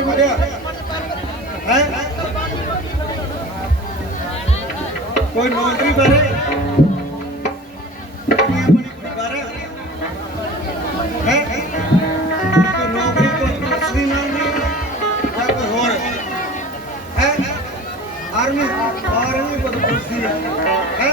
ਬਾਰੇ ਮੁੰਡਿਆ ਹੈ? ਕੋਈ ਨੌਕਰੀ ਬਾਰੇ ਕੋਈ ਆਪਣੀ ਕੁੜੀ ਬਾਰੇ ਹੈ?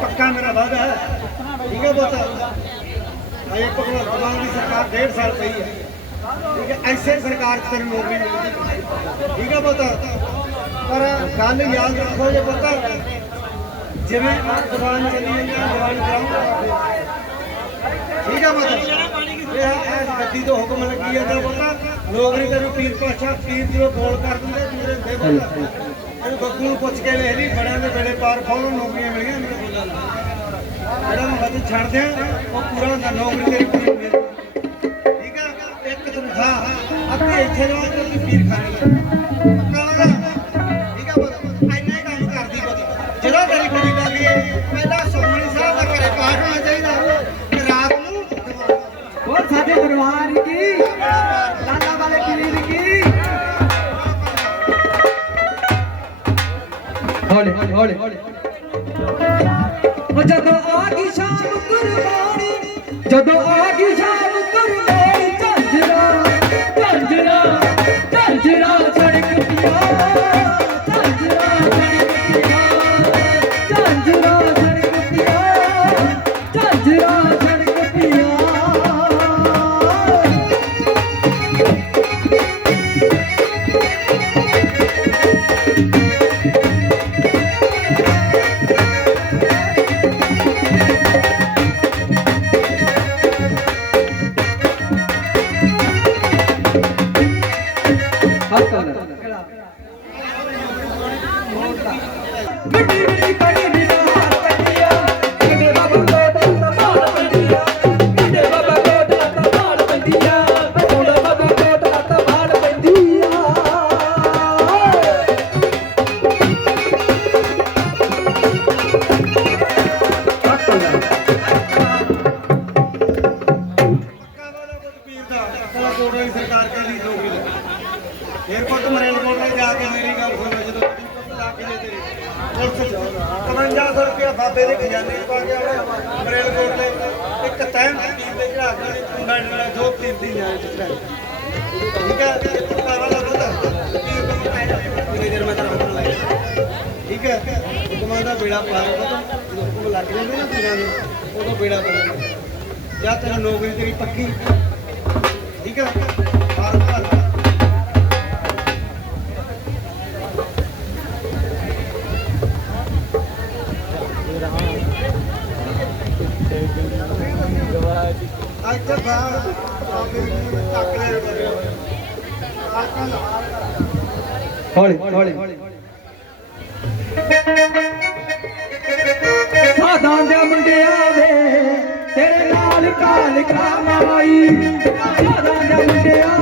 ਪੱਕਾ ਮੇਰਾ ਵਾਅਦਾ ਹੈ। ਠੀਕ ਹੈ ਪੁੱਤ? ਆਏ ਭਗਵੰਤ ਮਾਨ ਦੀ ਸਰਕਾਰ 1.5 ਸਾਲ ਪਈ ਹੈ। ਠੀਕ ਹੈ, ਐਸੇ ਸਰਕਾਰ 'ਚ ਨੌਕਰੀ ਮਿਲਦੀ। ਠੀਕ ਹੈ ਪੁੱਤ? ਪਰ ਗੱਲ ਯਾਦ ਰੱਖੋ ਜੇ ਪਤਾ। ਜਿਵੇਂ ਆਹ ਜ਼ਬਾਨ ਚੱਲੀ ਜਾਂਦੀ ਹੈ ਜ਼ਬਾਨ ਕਰਾਉਂਗਾ ਠੀਕ ਹੈ ਮਤਲਬ ਇਹ ਇਸ ਗੱਡੀ ਤੋਂ ਹੁਕਮ ਲੱਗੀ ਜਾਂਦਾ ਪਤਾ। ਨੌਕਰੀ ਤੈਨੂੰ ਪੀਰ ਪਾਸ਼ਾ ਪੀਰ ਜਦੋਂ ਕੋਲ ਕਰ ਦਿੰਦੇ ਪੂਰੇ ਦੇ ਇਹਨੂੰ ਬੱਕੂ ਨੂੰ ਪੁੱਛ ਕੇ ਵੇਖ ਲਈ ਬੜਿਆਂ ਦੇ ਬੜੇ ਪਾਰ ਪਾਉਣ ਨੂੰ ਨੌਕਰੀਆਂ ਮਿਲ ਗਈਆਂ ਮੈਨੂੰ ਬੋਲਣ ਜਿਹੜਾ ਨੂੰ ਹੱਥ ਛੱਡਦੇ ਆ ਉਹ ਪੂਰਾ ਹੁੰਦਾ ਨੌਕਰੀ ਦੇ ਠੀਕ ਆ? ਇੱਕ ਤਨਖਾਹ ਅੱਗੇ ਇੱਥੇ ਰਹੋ ਤੇ ਪੀਰ ਖਾਣੇ ਪੱਕਾ ਲਗਾ ਠੀਕ ਆ ਬਸ ਐਨਾ ਹੀ ਕੰਮ ਕਰਦੀ ਬਸ ਜਿਹੜਾ ਤੇਰੀ ਕੁੜੀ ਕਰਦੀ ਪਹਿਲਾਂ ਸੋਮਣੀ ਸਾਹਿਬ ਦਾ ਘਰੇ ਪਾਠ ਹੋਣਾ ਚਾਹੀਦਾ। ਰਾਤ ਨੂੰ ਹੋਰ ਸਾਡੇ ਪਰਿਵਾਰ ਦੀ। हौले हौले हौले ਉਹ ਜਦੋਂ ਆ ਗਈ ਸ਼ਾਮ ਕੁਰਬਾਨੀ ਜਦੋਂ ਆ ਗਈ ਸ਼ਾਮ ਕੁਰਬਾਨੀ ਝੰਜਰਾ ਝੰਜਰਾ ਝੰਜਰਾ ਛੜਕ ਪਿਆ ਮਰੇਲ ਕੋਟ ਲੈ ਜਾ ਕੇ ਮੇਰੀ ਗੱਲ ਸੁਣ ਜਦੋਂ ਤੇਰੀ ਪੁੱਤ ਲੱਗ ਜੇ ਤੇਰੀ ਪੁਲਿਸ 5500 ਰੁਪਇਆ ਬਾਬੇ ਦੇ ਖਜ਼ਾਨੇ ਪਾ ਕੇ ਆਉਣਾ ਮਰੇਲ ਕੋਟ ਇੱਕ ਤੈਨ ਪੀਰ ਦੇ ਚੜਾ ਕੇ ਕੰਬਾਈਨ ਨਾਲ ਦੋ ਪੀਰ ਦੀ ਨਿਆਂ ਚ ਠੀਕ ਹੈ ਇਹ ਪੱਕਾ ਵਾਲਾ ਪੁੱਤ ਪੀਰ ਨੂੰ ਕਹਿ ਕਿੰਨੇ ਮੈਂ ਤੇਰਾ ਹੁਕਮ ਲਾਇਆ? ਠੀਕ ਹੈ, ਹੁਕਮਾਂ ਦਾ ਬੇੜਾ ਪਾਰ ਪੁੱਤ ਜਦੋਂ ਲੱਗ ਜਾਂਦੇ ਨਾ ਪੀਰਾਂ ਨੂੰ, ਉਦੋਂ ਬੇੜਾ ਪਾਰ ਜਾਂ ਤੇਰਾ ਨੌਕਰੀ ਤੇਰੀ ਪੱਕੀ। ਠੀਕ ਹੈ ਅੱਜ ਤੱਕ ਬਾਹਰ ਚੱਕ ਲੈ ਕਰਿਓ ਹੌਲੀ ਹੌਲੀ। ਸਾਦਾਂ ਦੇ ਮੁੰਡਿਆਂ ਵੇ ਤੇਰੇ ਨਾਲ ਕਾਲ ਕਮਾਈ ਸਾਦਾਂ ਦੇ ਮੁੰਡਿਆਂ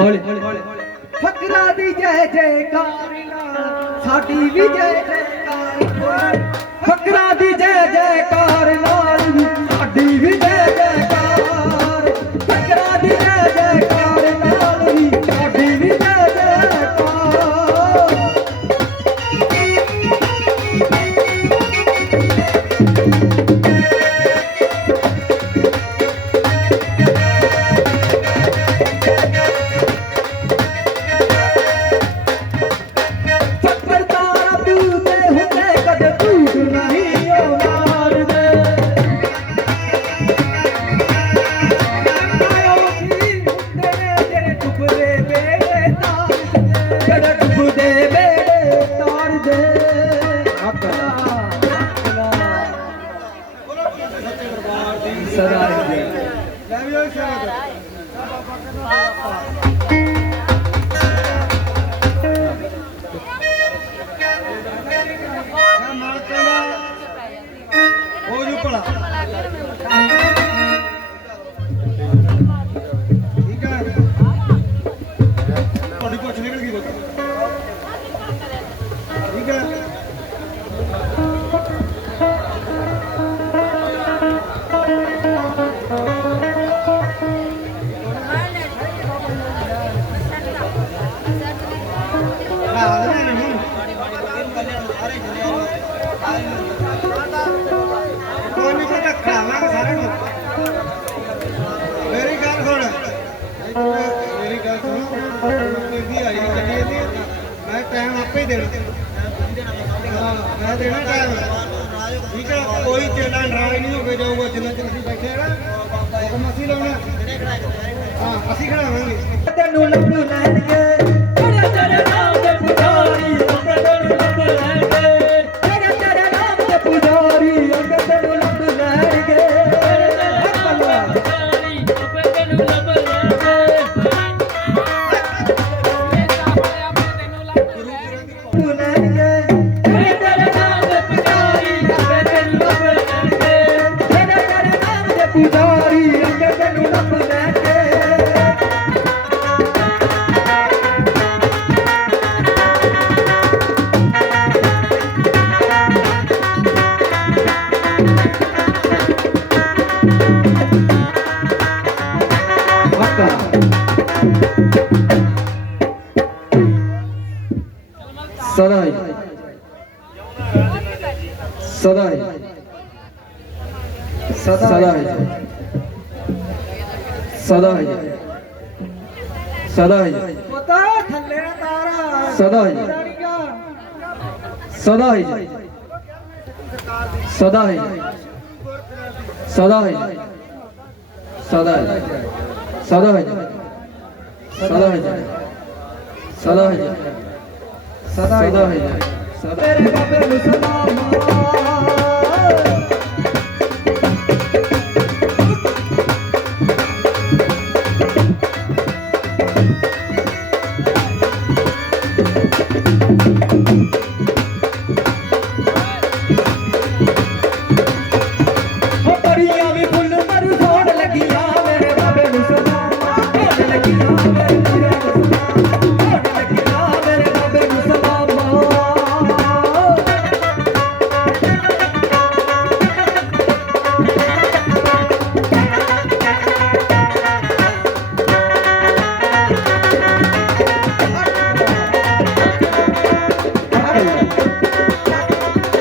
ਹੌਲੀ ਹੌਲੀ ਦੀ ਜੈ ਜੈਕਾਰ ਨਾਲ, ਸਾਡੀ ਵੀ ਜੈ ਜੈਕਾਰ ਫਕਰਾ ਦੀ ਜੈ ਜੈਕਾਰ ਨਾਲ ਟਾਈਮ ਆਪੇ ਹੀ ਦੇਣਾ। ਮੈਂ ਦੇਣਾ ਟਾਈਮ ਠੀਕ ਹੈ, ਕੋਈ ਚੇਲਾ ਨਾਰਾਜ਼ ਨਹੀਂ ਹੋ ਕੇ ਜਾਊਗਾ ਜਿੰਨਾ ਚਿਰ ਅਸੀਂ ਬੈਠੇ ਆ ਨਾ। ਹੁਕਮ ਅਸੀਂ ਲਾਉਣਾ। ਹਾਂ, ਅਸੀਂ ਖੜਾਵਾਂਗੇ। ਤੈਨੂੰ ਲੱਭ ਲੈਣਗੇ। ਤੇਰੇ Sadai. Sadai. Sadai. ਸਦਾ ਹੀ ਸਦਾ ਹੀ ਸਦਾ ਹੀ ਪਤਾ ਥੱਲੇ ਤਾਰਾ ਸਦਾ ਹੀ ਸਦਾ ਹੀ ਸਦਾ ਹੀ ਸਦਾ ਹੀ ਸਦਾ ਹੀ ਸਦਾ ਹੀ ਸਦਾ ਹੀ ਸਦਾ ਹੀ ਸਦਾ ਹੀ ਸਦਾ ਹੀ ਤੇਰੇ ਬਾਬੇ ਨੂੰ ਸਲਾਮਾਂ